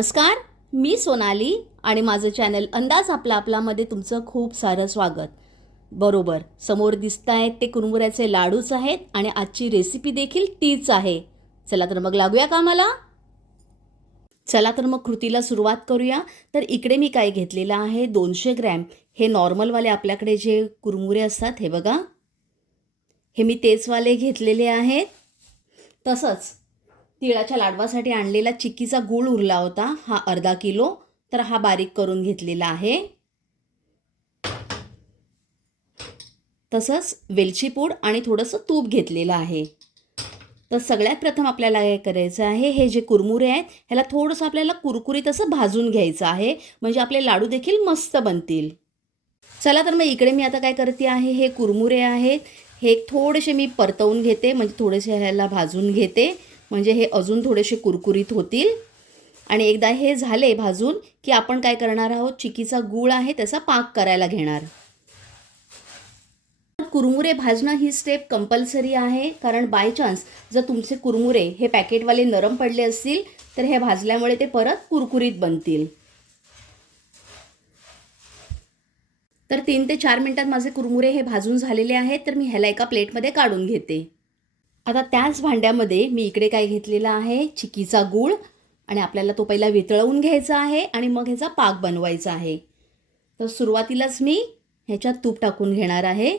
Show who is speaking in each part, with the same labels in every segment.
Speaker 1: नमस्कार मी सोनाली आणि माझं चॅनल अंदाज आपला आपलामध्ये तुमचं खूप सारं स्वागत. बरोबर समोर दिसत आहेत ते कुरमुऱ्याचे लाडूच आहेत आणि आजची रेसिपी देखील तीच आहे. चला तर मग लागूया कामाला? चला तर मग कृतीला सुरुवात करूया. तर इकडे मी काय घेतलेलं आहे दोनशे ग्रॅम. हे नॉर्मलवाले आपल्याकडे जे कुरमुरे असतात हे बघा. हे मी तेचवाले घेतलेले आहेत. तसंच तिळाच्या लाडवासाठी आणलेला चिक्कीचा गूळ उरला होता. हा अर्धा किलो. तर हा बारीक करून घेतलेला आहे. तसंच वेलची पूड आणि थोडंसं तूप घेतलेलं आहे. तर सगळ्यात प्रथम आपल्याला काय करायचं आहे हे जे कुरमुरे आहेत ह्याला थोडंसं आपल्याला कुरकुरीत असं भाजून घ्यायचं आहे. म्हणजे आपले लाडू देखील मस्त बनतील. चला तर मग इकडे मी आता काय करते आहे हे कुरमुरे आहेत. हे थोडेसे मी परतवून घेते. म्हणजे थोडेसे ह्याला भाजून घेते. म्हणजे हे अजून थोडेसे कुरकुरीत होतील. आणि एकदा हे झाले भाजून की आपण काय करणार आहोत? चिकीचा गूळ आहे त्याचा पाक करायला घेणार. कुरमुरे भाजणं ही स्टेप कंपल्सरी आहे. कारण बाय चान्स जर तुमचे कुरमुरे हे पॅकेटवाले नरम पडले असतील तर हे भाजल्यामुळे ते परत कुरकुरीत बनतील. तर तीन ते चार मिनटात माझे कुरमुरे हे भाजून झालेले आहेत तर मी ह्याला एका प्लेटमध्ये काढून घेते. आता त्याच भांड्यामध्ये मी इकडे काय घेतलेला आहे? चिकीचा गूळ आणि आपल्याला तो पहिला वितळवून घ्यायचा आहे आणि मग ह्याचा पाक बनवायचा आहे. तर सुरुवातीलाच मी ह्याच्यात तूप टाकून घेणार आहे.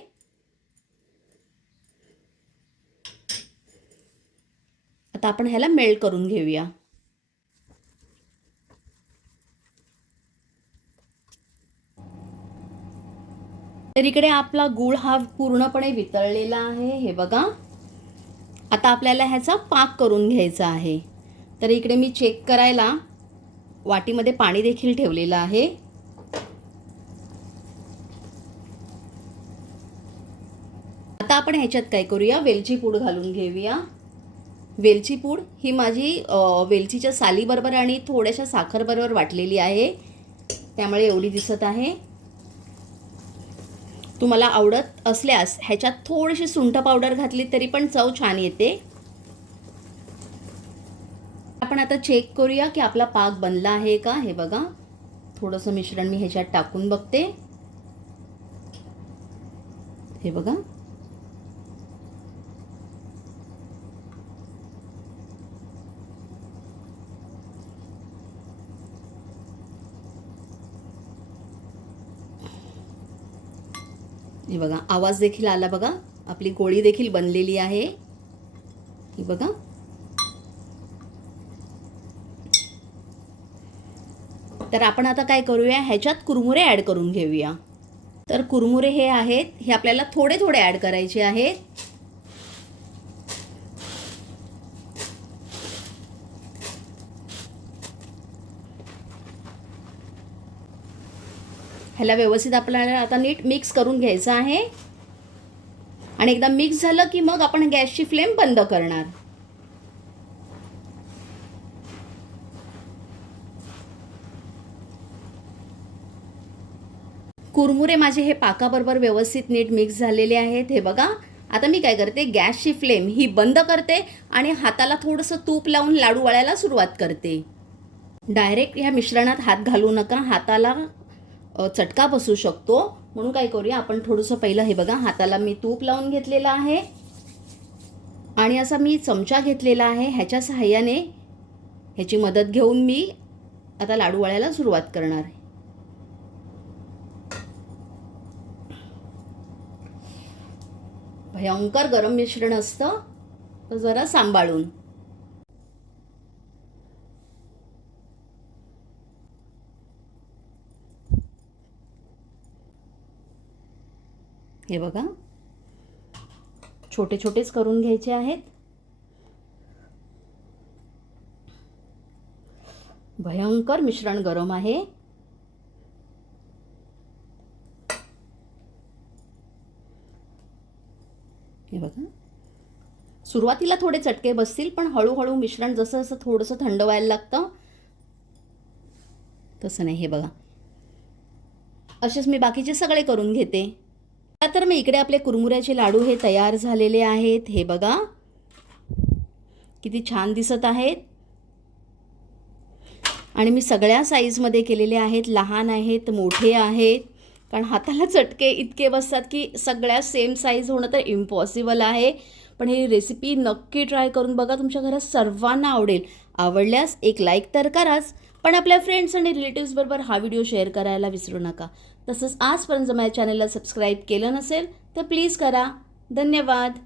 Speaker 1: आता आपण ह्याला मेल्ट करून घेऊया. तर इकडे आपला गूळ हा पूर्णपणे वितळलेला आहे. हे बघा. आता आपल्याला ह्याचा पाक करून घ्यायचा आहे. तर इकडे मी चेक करायला वाटीमध्ये पाणी देखील ठेवलेलं आहे. आता आपण ह्याच्यात काय करूया? वेलची पूड घालून घेऊया. वेलची पूड ही माझी वेलचीच्या सालीबरोबर आणि थोड्याशा साखरबरोबर वाटलेली आहे. त्यामुळे एवढी दिसत आहे. तुम्हाला आवडत असल्यास ह्याच्यात थोडीशी सुंठ पावडर घातली तरी पण चव छान येते. आपण आता चेक करूया की आपला पाक बनला आहे का? हे बघा. थोडंसं मिश्रण मी ह्याच्यात टाकून बघते. हे बघा. हे बघा आवाज देखील आला बघा. आपली गोळी देखील बनलेली आहे. ही बघा. तर आपण आता काय करूया? ह्याच्यात कुरमुरे ॲड करून घेऊया. तर कुरमुरे हे आहेत हे आपल्याला थोडे थोडे ॲड करायचे आहेत. ह्याला व्यवस्थित आपल्याला आता नीट मिक्स करून घ्यायचं आहे. आणि एकदा मिक्स झालं की मग आपण गॅसची फ्लेम बंद करणार. कुरमुरे माझे हे पाकाबरोबर व्यवस्थित नीट मिक्स झालेले आहेत. हे बघा आता मी काय करते? गॅसची फ्लेम ही बंद करते आणि हाताला थोडंसं तूप लावून लाडू वळायला सुरुवात करते. डायरेक्ट ह्या मिश्रणात हात घालू नका. हाताला चटका बसू शकतो. म्हणून काय करूया आपण थोडंसं पहिलं हे बघा हाताला मी तूप लावून घेतलेलं आहे. आणि असा मी चमचा घेतलेला आहे ह्याच्या सहाय्याने ह्याची मदत घेऊन मी आता लाडू वळायला सुरुवात करणार आहे. भयंकर गरम मिश्रण असतं तर जरा सांभाळून. हे बघा. छोटे छोटेच करून घ्यायचे आहेत. भयंकर मिश्रण गरम आहे. हे बघा. सुरुवातीला थोडे चटके बसतील पण हळूहळू मिश्रण जसं जसं थोडंसं थंड व्हायला लागतं तसं नाही हे बघा. असेच मी बाकीचे सगळे करून घेते. तर मी इकडे आपले कुरमुऱ्याचे लाडू हे तयार झालेले आहेत. हे बघा. किती छान दिसत आहेत. आणि मी सगळ्या साईजमध्ये केलेले आहेत. लहान आहेत मोठे आहेत. कारण हाताला चटके इतके बसतात की सगळ्या सेम साईज होणं तर इम्पॉसिबल आहे. पण ही रेसिपी नक्की ट्राय करून बघा. तुमच्या घरात सर्वांना आवडेल. आवडल्यास एक लाईक तर कराच. पण आपल्या फ्रेंड्स आणि रिलेटिव्सबरोबर हा व्हिडिओ शेअर करायला विसरू नका. तसंच आजपर्यंत माझ्या चॅनलला सबस्क्राईब केलं नसेल तर प्लीज करा. धन्यवाद.